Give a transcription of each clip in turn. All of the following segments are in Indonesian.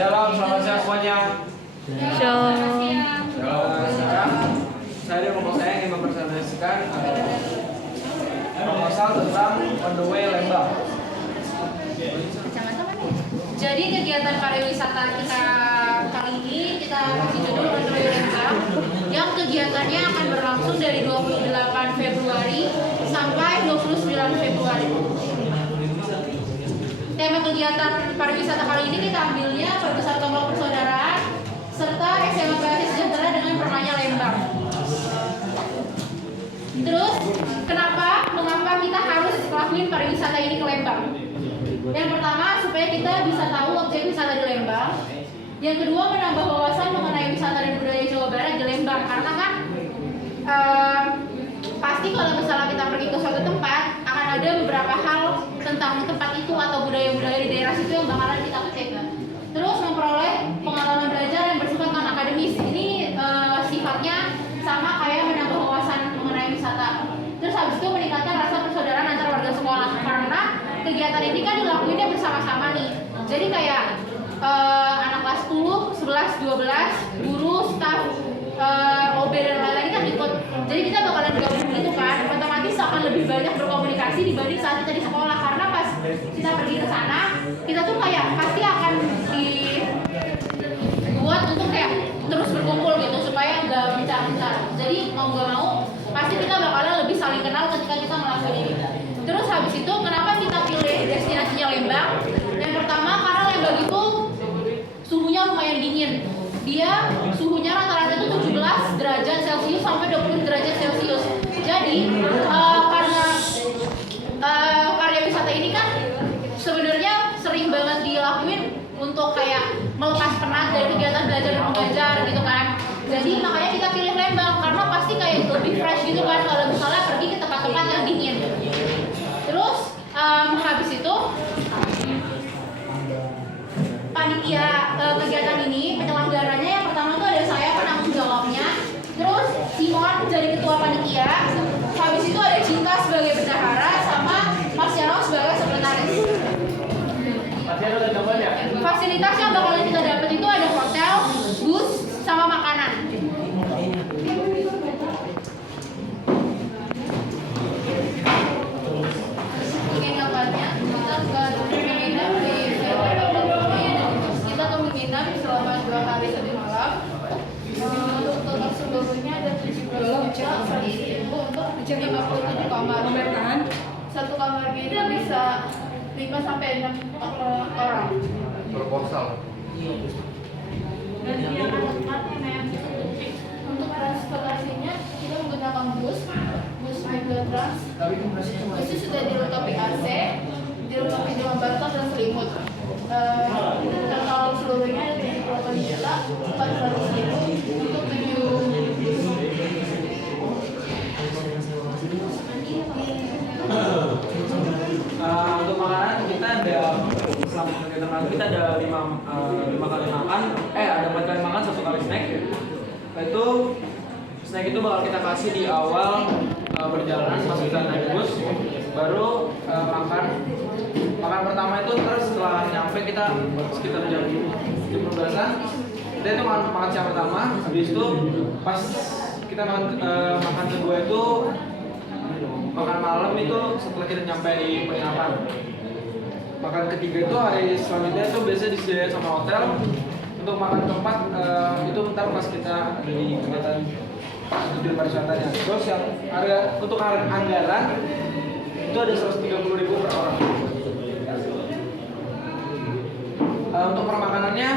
Shalom, selamat siang semuanya. Shalom. Sekarang saya dan kelompok saya ingin mempresentasikan proposal tentang On the Way Lembang. Jadi kegiatan pariwisata kita kali ini kita kasih judul On the Way Lembang, yang kegiatannya akan berlangsung dari 28 Februari sampai 29 Februari. Tema kegiatan pariwisata kali ini kita ambilnya persatuan persaudaraan serta SMA Bakti Sejahtera dengan permainan Lembang. Terus, mengapa kita harus lakuin pariwisata ini ke Lembang? Yang pertama, supaya kita bisa tahu objek wisata di Lembang. Yang kedua, menambah wawasan mengenai wisata dan budaya Jawa Barat di Lembang. Karena kan pasti kalau misalnya kita pergi ke suatu tempat, akan ada beberapa hal tentang tempat itu atau budaya-budaya di daerah situ yang bakalan kita kecek. Terus memperoleh pengalaman belajar yang bersifat non-akademis. Ini sifatnya sama kayak menambah wawasan mengenai wisata. Terus habis itu meningkatkan rasa persaudaraan antar warga sekolah. Karena kegiatan ini kan dilakuinnya bersama-sama nih. Jadi kayak anak kelas 10, 11, 12, guru, staf, OB dan lain-lain kan ikut. Jadi kita bakalan gabung gitu kan. Otomatis akan lebih banyak berkomunikasi dibanding saat kita di sekolah. Karena pas kita pergi ke sana, kita tuh kayak pasti akan dibuat untuk kayak terus berkumpul gitu supaya nggak bincang-bincang. Jadi mau nggak mau pasti kita bakalan lebih saling kenal ketika kita melakukan ini. Terus habis itu kenapa kita pilih destinasinya Lembang? Yang pertama karena Lembang itu suhunya lumayan dingin. Dia suhunya rata-rata itu 17 derajat Celcius sampai 20 derajat Celcius. Jadi karya wisata ini kan sebenarnya sering banget dilakuin untuk kayak melepas penat dari kegiatan belajar dan mengajar gitu kan. Jadi makanya kita pilih Lembang karena pasti kayak lebih fresh gitu kan kalau misalnya pergi ke tempat-tempat yang dingin. Terus habis itu panitia kegiatan ini penyelenggaranya yang pertama tuh ada saya penanggung jawabnya, terus Simon jadi ketua panitia, habis itu ada Cinta sebagai bendahara sama Mas Yano sebagai sekretaris. Fasilitas yang bakalan kita dapat itu ada hotel, bus, sama makanan. Selama 2 hari 1 malam. Untuk seluruhnya ada 70 juta untuk 57 kamar. Satu kamarnya itu bisa 5 sampai 6 orang. Proposal. Dan yang untuk transportasinya kita menggunakan bus Megatrans. Busnya sudah dilengkapi AC, dilengkapi dengan bantal dan selimut. Total seluruhnya ada 78 juta 400 ribu untuk 7 Untuk makanan kita ada selama kegiatan kita ada 5 kali makan, ada 4 kali makan, 1 kali snack. Itu snack itu bakal kita kasih di awal perjalanan pas kita naik bus, baru makan pertama itu terus setelah nyampe kita sekitar jam 12-an kita itu makan siang pertama. Habis itu pas kita makan kedua itu makan malam itu setelah kita nyampe di penginapan. Makan ketiga itu hari selanjutnya itu biasanya disediain sama hotel. Untuk makan keempat itu ntar pas kita ada di kegiatan tujuan pariwisatanya. Terus yang untuk anggaran itu ada 130.000 per orang. Untuk permakanannya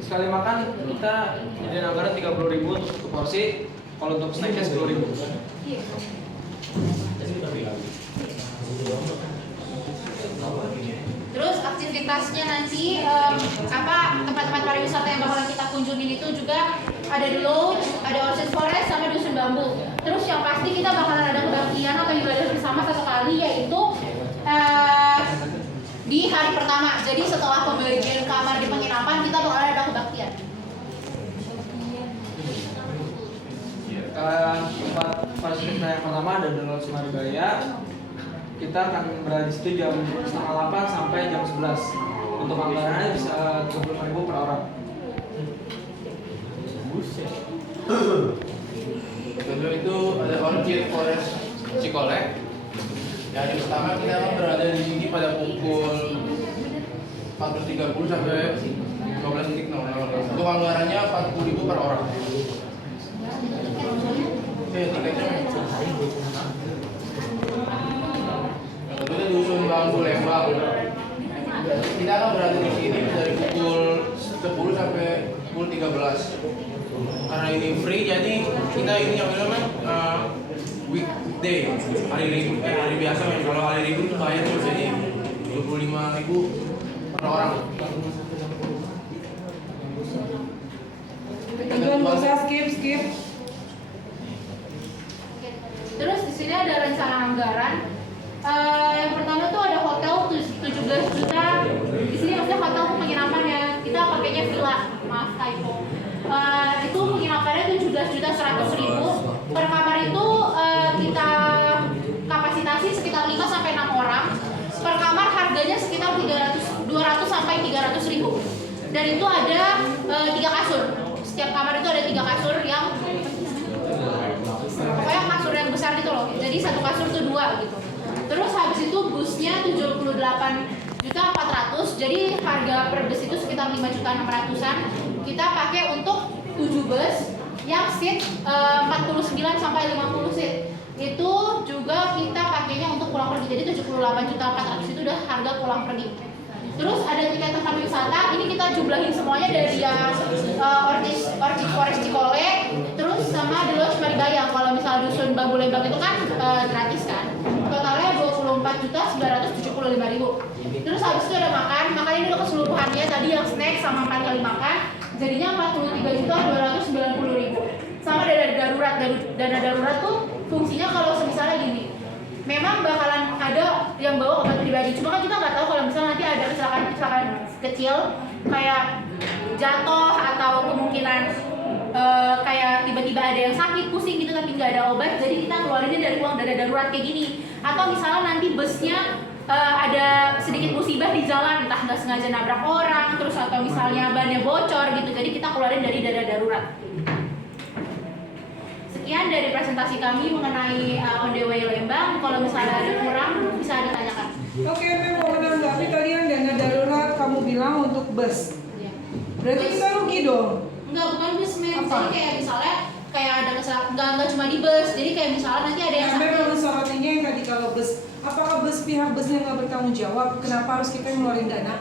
sekali makan kita nyediain anggaran 30.000 untuk 1 porsi. Kalau untuk snacknya 10.000. Terus aktivitasnya nanti tempat-tempat pariwisata yang bakalan kita kunjungin itu juga ada The Lodge, ada Ocean Forest, sama Dusun Bambu. Terus yang pasti kita bakalan ada kebaktian atau ibadah bersama 1 kali, yaitu di hari pertama. Jadi setelah pembagian kamar di penginapan kita bakalan ada kebaktian. Tempat fasilitas yang pertama ada The Lodge Maribaya. Kita akan berada di situ jam 7:30 sampai jam 11. untuk anggarannya bisa 35.000 per orang. Kedua itu ada Orchid Forest Cikole. Yang pertama kita akan berada di sini pada pukul 14.30 sampai 15.00. Untuk anggarannya 40.000 per orang. Oke, tiketnya. Yang kedua di Dusun Bambu Lembang. Kita akan berada di sini dari pukul 10 sampai pukul 13. Karena ini free, jadi kita ini yang namanya weekday, hari biasa. Kalau hari libur itu bayar terus, jadi 25.000 per orang. Tujuan nggak usah skip. Terus di sini ada rencana anggaran. Yang pertama tuh ada hotel 17 juta. Di sini maksudnya hotel tuh penginapan ya. Kita pakainya villa, maaf typo. Itu penginapannya 17.100.000. Per kamar itu kita kapasitasi sekitar 5 sampai 6 orang. Per kamar harganya sekitar 200 sampai 300.000. Dan itu ada 3 kasur. Setiap kamar itu ada 3 kasur yang pokoknya kasur yang besar gitu loh. Jadi satu kasur tuh 2 gitu. Terus habis itu busnya 78.400.000. Jadi harga per bus itu sekitar 5.600.000-an. Kita pakai untuk 7 bus yang seat 49 sampai 50 seat. Itu juga kita pakainya untuk pulang pergi. Jadi 78.400.000 itu udah harga pulang pergi. Terus ada tiket tempat wisata. Ini kita jumlahin semuanya dari yang Orchid Forest Cikole, terus sama The Lodge Maribaya. Kalau misalnya Dusun Bambu Lembang itu kan gratis kan. Totalnya 24.975.000. Terus habis itu ada makan ini udah keseluruhannya. Tadi yang snack sama 4 kali makan, jadinya 43.290.000. Sama dana darurat. Dana darurat tuh fungsinya kalau misalnya gini. Memang bakalan ada yang bawa obat pribadi, cuma kan kita nggak tahu kalau misalnya nanti ada kecelakaan kecil kayak jatuh atau kemungkinan kayak tiba-tiba ada yang sakit, pusing gitu tapi nggak ada obat, jadi kita keluarinnya dari uang dana darurat kayak gini. Atau misalnya nanti busnya ada sedikit musibah di jalan, entah nggak sengaja nabrak orang, terus atau misalnya bannya bocor gitu, jadi kita keluarin dari dana darurat. Sekian dari presentasi kami mengenai On The Way Lembang. Kalau misalnya ada kurang, bisa ditanyakan. Oke, Mem mau menanggapi tadi yang dana darurat kamu bilang untuk bus. Ya. Berarti Bus. kita rugi dong. Enggak, bukan bus, Mem. Apa? Jadi kayak misalnya kayak ada kesalahan, enggak cuma di bus. Jadi kayak misalnya nanti ada yang Mem sakit. mau sorotinnya yang tadi kalau bus, apakah bus pihak busnya nggak bertanggung jawab? Kenapa harus kita yang ngeluarin dana?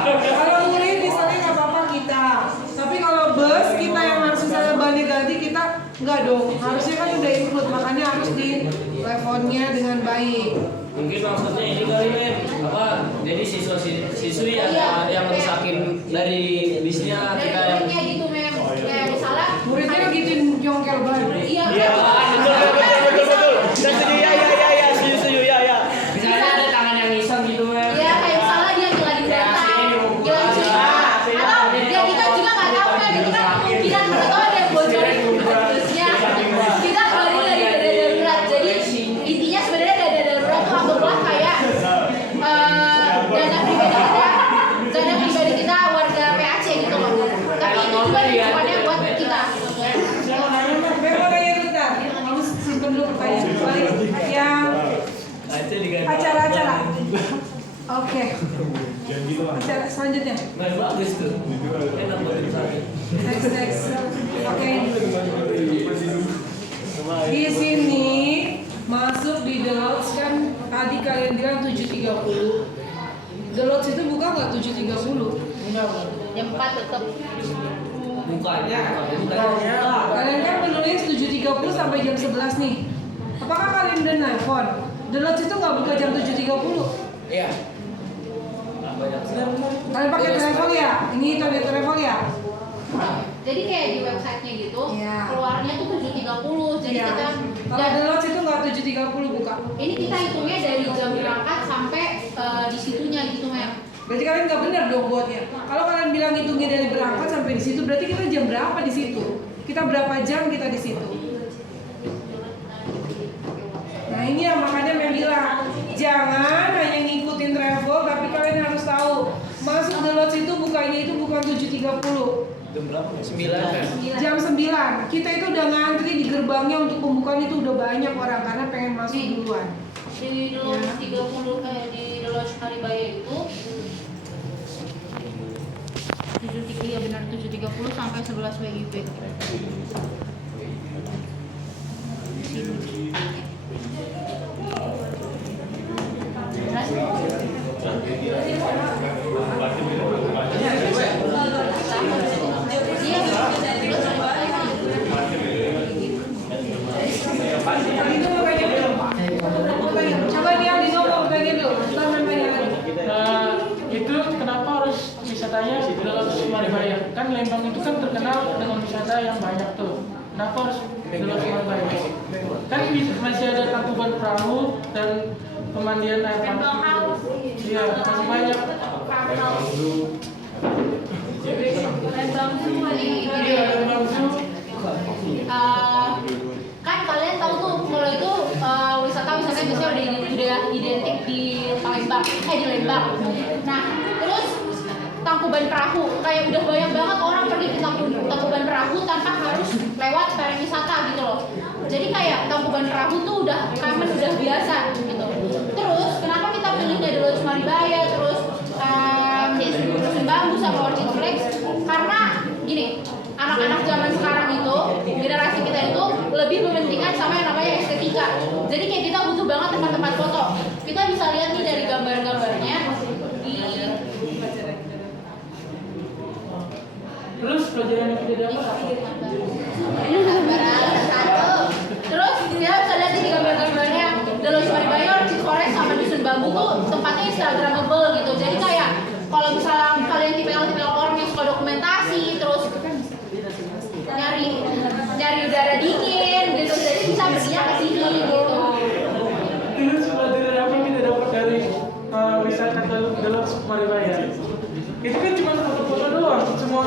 Kalau murid misalnya nggak apa-apa kita, tapi kalau bus kita yang harus misalnya bannya ganti kita nggak dong. Harusnya kan udah include, makanya harus di levelnya dengan baik. Mungkin maksudnya ini kali Mem, apa jadi siswa-siswi Iya, ada yang kayak- rusakin dari bisnya Dari kita yang muridnya gitu, Mem. Kayak misalnya Muridnya gituin jongkel banget. Iya, Iya, betul. Kita setuju ya, setuju ya. Misalnya ada tangan yang iseng gitu Mem. Iya, kayak misalnya dia ngilangin data, ngilangin cerita, atau dia kita juga nggak tahu kan, itu kan kemungkinan kita tahu ada yang bocorin busnya. Kita keluarin dari dana darurat. Jadi intinya sebenarnya dana darurat itu anggaplah kayak dana pribadi kita warga PAC gitu loh. Tapi itu juga tujuannya buat kita. Mem mau nanya bentar, kamu simpen dulu pertanyaan. Balik yang acara-acara. Oke. Acara selanjutnya. Nah, bagus tuh. Enak buat misalnya. Next. Oke. Di sini masuk di Deloitte kan tadi kalian bilang 7.30. Deloitte itu buka nggak 7.30? Jam 4 tetap. Bukanya. Kalian kan menulis 7.30 sampai jam 11 nih. Apakah kalian udah nelfon? Deloitte itu nggak buka jam 7.30. Iya. Banyak sekali. Kalian pakai travel ya? Ini toilet travel ya? Jadi kayak di websitenya gitu, Iya. keluarnya tuh 7.30. Jadi Iya. kita Kalau Deloitte itu nggak 7.30 buka. ini kita hitungnya dari jam berangkat sampai di situnya gitu, Mem. Berarti kalian nggak benar dong buatnya. Kalau kalian bilang hitungnya dari berangkat sampai di situ, berarti kita jam berapa di situ? Kita berapa jam kita di situ? Nah ini yang makanya Mem bilang bilang jangan hanya ngikutin travel, tapi kalian harus tahu masuk The Lodge itu bukanya itu bukan 7.30. Jam berapa? 9. Jam 9. Kita itu udah ngantri di gerbangnya untuk pembukaan itu udah banyak orang karena pengen masuk duluan. Di The Lodge 30 di The Lodge Maribaya itu 7.30 sampai 11 WIB. Aldino mau tanya dulu. Coba dia Aldino mau tanya dulu. Taman tanya lagi. Itu kenapa harus wisatanya dalam Maribaya? Kan Lembang itu kan terkenal dengan wisata yang banyak tuh. Kenapa harus dalam Maribaya? Kan masih ada Tangkuban Perahu dan pemandian air panas. Iya, masih banyak. Iya, Lembang Zoo. Kan kalian tahu tuh kalau itu wisata biasanya udah identik di Palembang, di Lembang. Nah, terus Tangkuban Perahu kayak udah banyak banget orang pergi ke Tangkuban Perahu tanpa harus lewat pariwisata gitu loh. Jadi kayak Tangkuban Perahu tuh udah common, udah biasa gitu. Terus kenapa kita pilihnya di Lodge Maribaya terus Dusun Bambu sama Orchid Complex? Karena gini, anak-anak zaman sekarang itu, generasi kita itu lebih mementingkan sama yang namanya estetika. Jadi kayak kita butuh banget tempat-tempat foto. Kita bisa lihat nih dari gambar-gambarnya. Terus pelajaran yang kita dapat apa? Gambaran satu. Terus kita bisa lihat di gambar-gambarnya The Lodge Maribaya, Orchid Forest sama Dusun Bambu tuh tempatnya instagramable gitu. Jadi kayak kalau misalnya kalian tipikal orang yang suka dokumentasi, terus nyari udara dingin gitu, jadi bisa perginya ke sini gitu. Terus pelajaran apa yang kita dapat dari wisata The Lodge Maribaya? Itu kan cuma foto-foto doang. Semua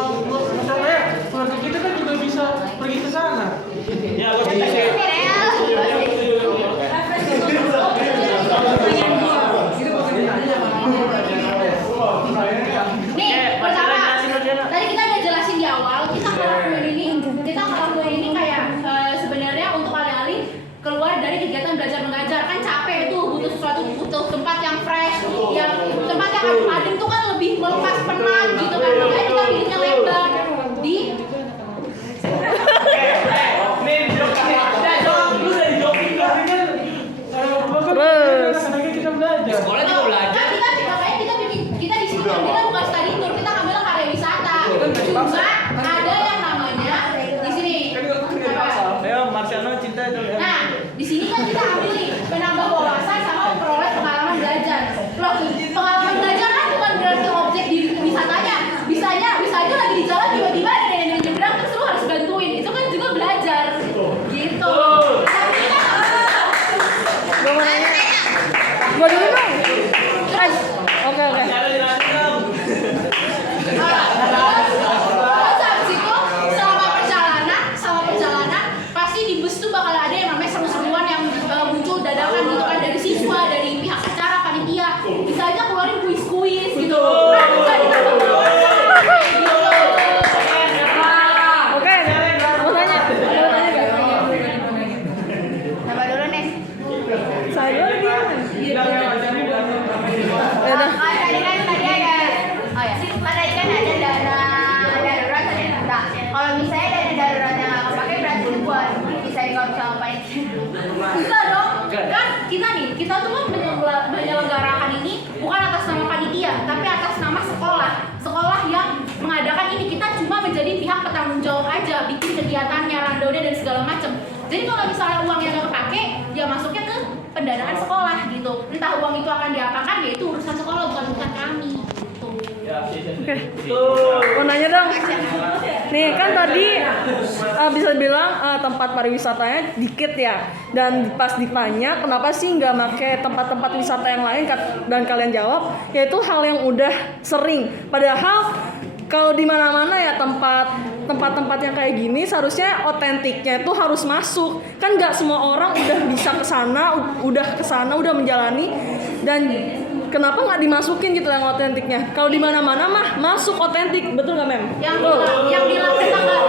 misalnya keluarga kita kan juga bisa pergi ke sana. Ya, aku setuju. Nih, pertama tadi kita udah jelasin di awal, kita ngelakuin ini kayak sebenarnya untuk alih-alih keluar dari kegiatan belajar mengajar. Kan capek tuh, butuh tempat yang fresh, yang tempat yang adem tuh kan lebih melepas penat gitu kan. Makanya kita pilihnya Lembang di Terus kita belajar. Sekolah juga belajar. Makanya kita di sini kita bukan study tour, kita ngambil karya wisata. Cuma ada yang namanya di sini. Ayo, Marciano cinta itu. Nah, di sini kan kita ambil nih menambah wawasan sama memperoleh pengalaman belajar. Loh, pengalaman belajar kan bukan berarti objek di wisatanya. Bisa aja lagi di jalan tiba-tiba ada yang nyebrang terus lu harus bantuin. Itu kan juga belajar. Gitu. Tapi kita Gua dulu dong. Oke. Terus habis itu selama perjalanan pasti di bus tuh bakal ada yang namanya seru-seruan yang muncul dadakan gitu kan dari siswa, dari pihak acara, panitia. Bisa aja keluarin kuis-kuis gitu. Nah, bisa ditambah wawasan kayak gitu. Oke. Mau tanya gak? Coba dulu nih. Saya dia. Ya udah. Tadi kan ada dana darurat ada enggak. Kalau misalnya dana daruratnya nggak kepake berarti buat bisa dikorupsi sama panitia. Bisa dong. Kan kita tuh kan menyelenggarakan ini bukan atas nama panitia, tapi atas nama sekolah. Sekolah yang mengadakan ini, kita cuma menjadi pihak petanggung jawab aja, bikin kegiatannya, rundownnya dan segala macam. Jadi kalau misalnya uangnya nggak kepake, ya masuknya ke pendanaan sekolah gitu. Entah uang itu akan diapakan, ya itu urusan sekolah bukan kami. Oke. Mau nanya dong. Nih kan tadi bisa bilang tempat pariwisatanya dikit ya. Dan pas ditanya kenapa sih nggak make tempat-tempat wisata yang lain dan kalian jawab yaitu hal yang udah sering. Padahal kalau di mana-mana ya tempat tempat-tempat yang kayak gini seharusnya otentiknya tuh harus masuk. Kan nggak semua orang udah bisa kesana, udah menjalani, dan kenapa nggak dimasukin gitu yang otentiknya? Kalau di mana-mana mah masuk otentik, betul nggak Mem? Yang bilang kita nggak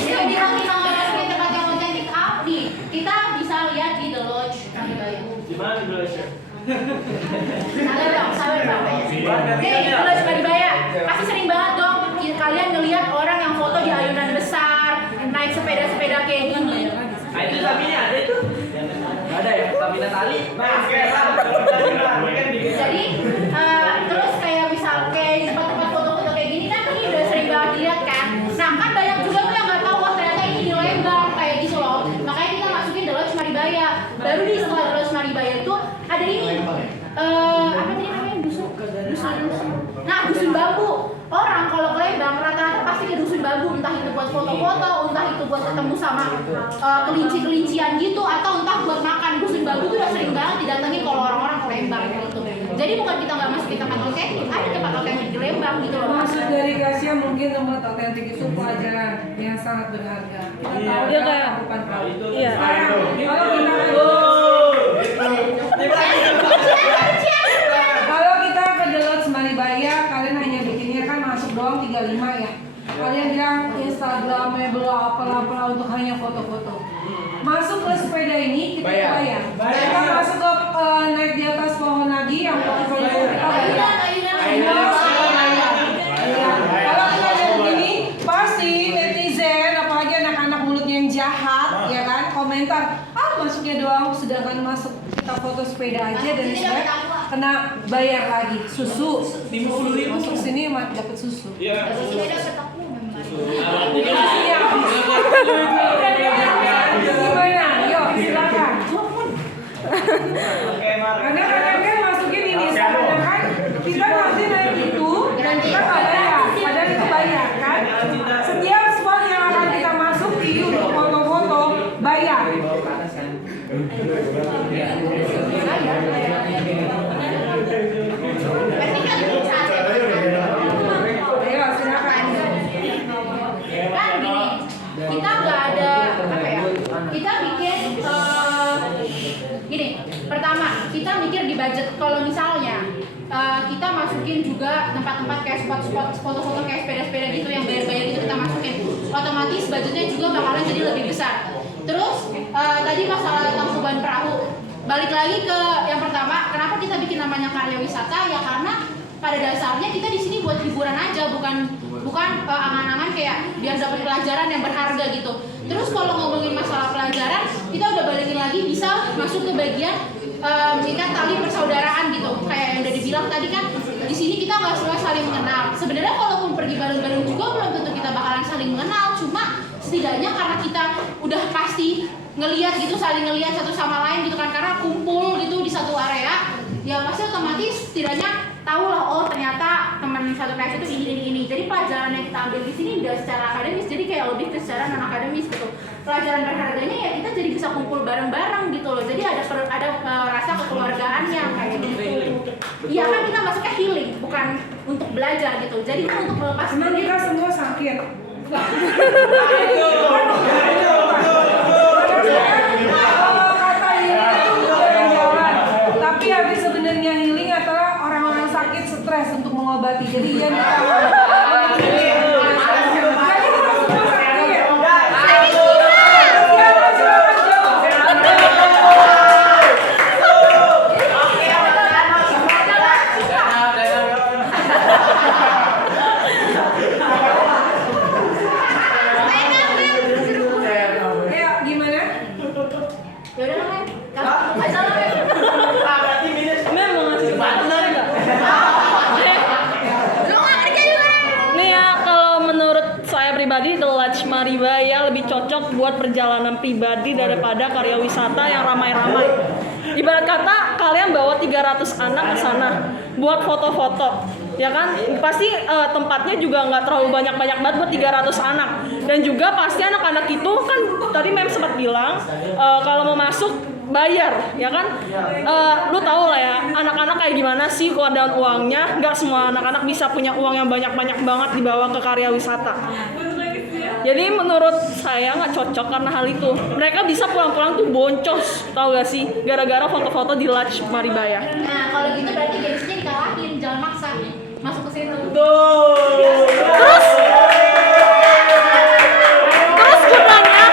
yang bilang kita nggak masukin tempat yang otentik apa? Kita bisa lihat di The Lodge Maribaya. Di mana di Malaysia? Sabar bang. Nih di The Lodge Maribaya pasti sering banget dong kalian ngelihat orang yang foto di ayunan besar, naik sepeda-sepeda kayak gini. Nah itu sapinya ada itu? Nggak ada ya, Sabina tali. Jadi terus kayak misal kayak di tempat-tempat foto-foto kayak gini kan ini udah sering banget dilihat kan. Nah kan banyak juga tuh yang nggak tahu wah ternyata ini di Lembang kayak gitu loh. Makanya kita masukin The Lodge Maribaya. Baru di setelah The Lodge Maribaya itu ada ini apa tadi namanya dusun. Nah dusun bambu. Orang kalau ke Lembang rata-rata pasti ke dusun bambu, entah itu buat foto-foto, entah itu buat ketemu sama kelinci-kelincian gitu, atau entah buat makan. Dusun bambu tuh udah sering banget didatangi kalau orang-orang ke Lembang gitu. Jadi bukan kita nggak masukin tempat otentik, ada tempat otentik di Lembang gitu loh. Maksud dari Kasia mungkin tempat otentik itu pelajaran yang sangat berharga. Kita tahu Iya, kan kayak- cakupan kau. Iya. Kalau kita kalau kita ke The Lodge Maribaya, kalian hanya bikinnya kan masuk doang 35 ya. Kalian bilang Instagramnya belum apalah untuk hanya foto-foto. Masuk ke sepeda ini kita bayar. Kita masuk ke naik di atas pohon lagi yang foto itu kita bayar. Kalau kita lihat begini, pasti netizen, apalagi anak-anak mulutnya yang jahat, ya kan, komentar, masuknya doang, sedangkan masuk kita foto sepeda aja dan sepeda kena bayar lagi, susu, masuk sini dapat susu. Gimana? Yuk, silakan. Karena kan masukin ini, kan kita nanti naik itu dan kita nggak bayar, padahal itu bayar kan. Setiap spot yang akan kita masuk di untuk foto-foto bayar. Ayo silakan. Kan gini, kita nggak ada apa ya? Kita bikin gini. Pertama, kita mikir di budget. Kalau misalnya kita masukin juga tempat-tempat kayak spot-spot foto-foto kayak sepeda-sepeda gitu yang bayar-bayar itu kita masukin, otomatis budgetnya juga bakalan jadi lebih besar. Terus tadi masalah tentang beban perahu. Balik lagi ke yang pertama, kenapa kita bikin namanya karya wisata? Ya karena pada dasarnya kita di sini buat hiburan aja, bukan angan-angan kayak biar dapat pelajaran yang berharga gitu. Terus kalau ngomongin masalah pelajaran, kita udah balikin lagi bisa masuk ke bagian mengikat tali persaudaraan gitu. Kayak yang udah dibilang tadi kan, di sini kita nggak semua saling mengenal. Sebenarnya kalaupun pergi bareng-bareng juga belum tentu kita bakalan saling mengenal. Cuma setidaknya karena kita udah pasti ngelihat gitu, saling ngelihat satu sama lain gitu kan, karena kumpul gitu di satu area, ya pasti otomatis setidaknya tahu lah, oh ternyata teman satu kelas itu ini. Jadi pelajaran yang kita ambil di sini udah secara akademis, jadi kayak lebih ke secara non akademis gitu. Pelajaran berharganya ya kita jadi bisa kumpul bareng-bareng gitu loh. Jadi ada rasa kekeluargaannya kayak gitu. Iya kan kita masuknya healing, bukan untuk belajar gitu. Jadi itu untuk melepas Senang kita semua sakit. Kata healing itu jalan-jalan. Tapi arti sebenarnya healing adalah orang-orang sakit stres untuk mengobati. Jadi dia minta pribadi The Lodge Maribaya lebih cocok buat perjalanan pribadi daripada karya wisata yang ramai-ramai. Ibarat kata kalian bawa 300 anak ke sana buat foto-foto. ya kan? Pasti tempatnya juga nggak terlalu banyak-banyak banget buat 300 anak. Dan juga pasti anak-anak itu kan tadi Mem sempat bilang kalau mau masuk bayar, ya kan? Lu tau lah ya, anak-anak kayak gimana sih keadaan uangnya? Nggak semua anak-anak bisa punya uang yang banyak-banyak banget dibawa ke karya wisata. Jadi menurut saya nggak cocok karena hal itu. Mereka bisa pulang-pulang tuh boncos, tau gak sih? Gara-gara foto-foto di Lodge Maribaya. Nah, kalau gitu berarti gengsinya dikalahin, jangan maksa masuk ke situ. Terus gunanya,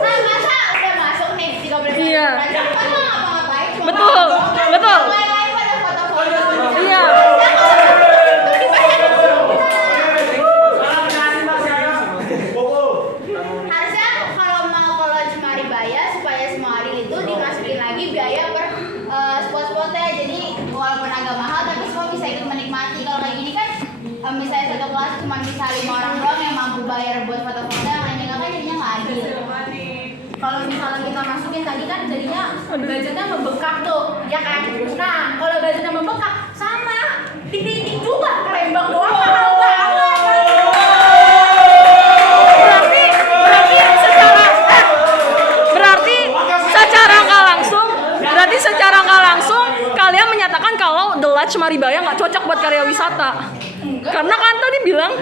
Nah, masa udah masuk nih 13 menit. Iya. Kan nggak ngapa-ngapain, cuma betul. lain-lain pada foto-foto. Iya. Harusnya kalau mau ke Lodge Maribaya supaya semua hari itu dimasukin lagi biaya per spot-spotnya. Jadi walaupun agak mahal tapi semua bisa ikut menikmati. Kalau kayak gini kan misalnya satu kelas cuma bisa 5 orang doang yang mampu bayar buat foto-foto, yang lainnya nggak kan jadinya nggak adil. Kalau misalnya kita masukin tadi kan jadinya budgetnya membengkak tuh, ya kan? Nah, kalau budgetnya membengkak sama tik-tik juga ke Lembang doang mahal banget. Berarti secara nggak langsung kalian menyatakan kalau The Lodge Maribaya nggak cocok buat karya wisata. Karena kan tadi bilang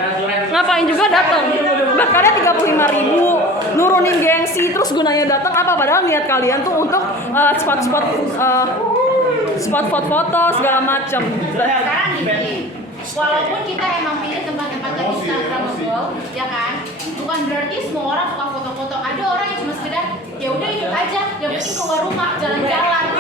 ngapain juga datang. Bakarnya 35.000, nurunin gengsi, terus gunanya datang apa? Padahal niat kalian tuh untuk spot foto segala macam. Sekarang gini, walaupun kita emang pilih tempat-tempat yang Instagramable, ya kan, bukan berarti semua orang suka foto-foto. Ada orang yang cuma sekedar ya udah ikut aja, yang penting keluar rumah, jalan-jalan.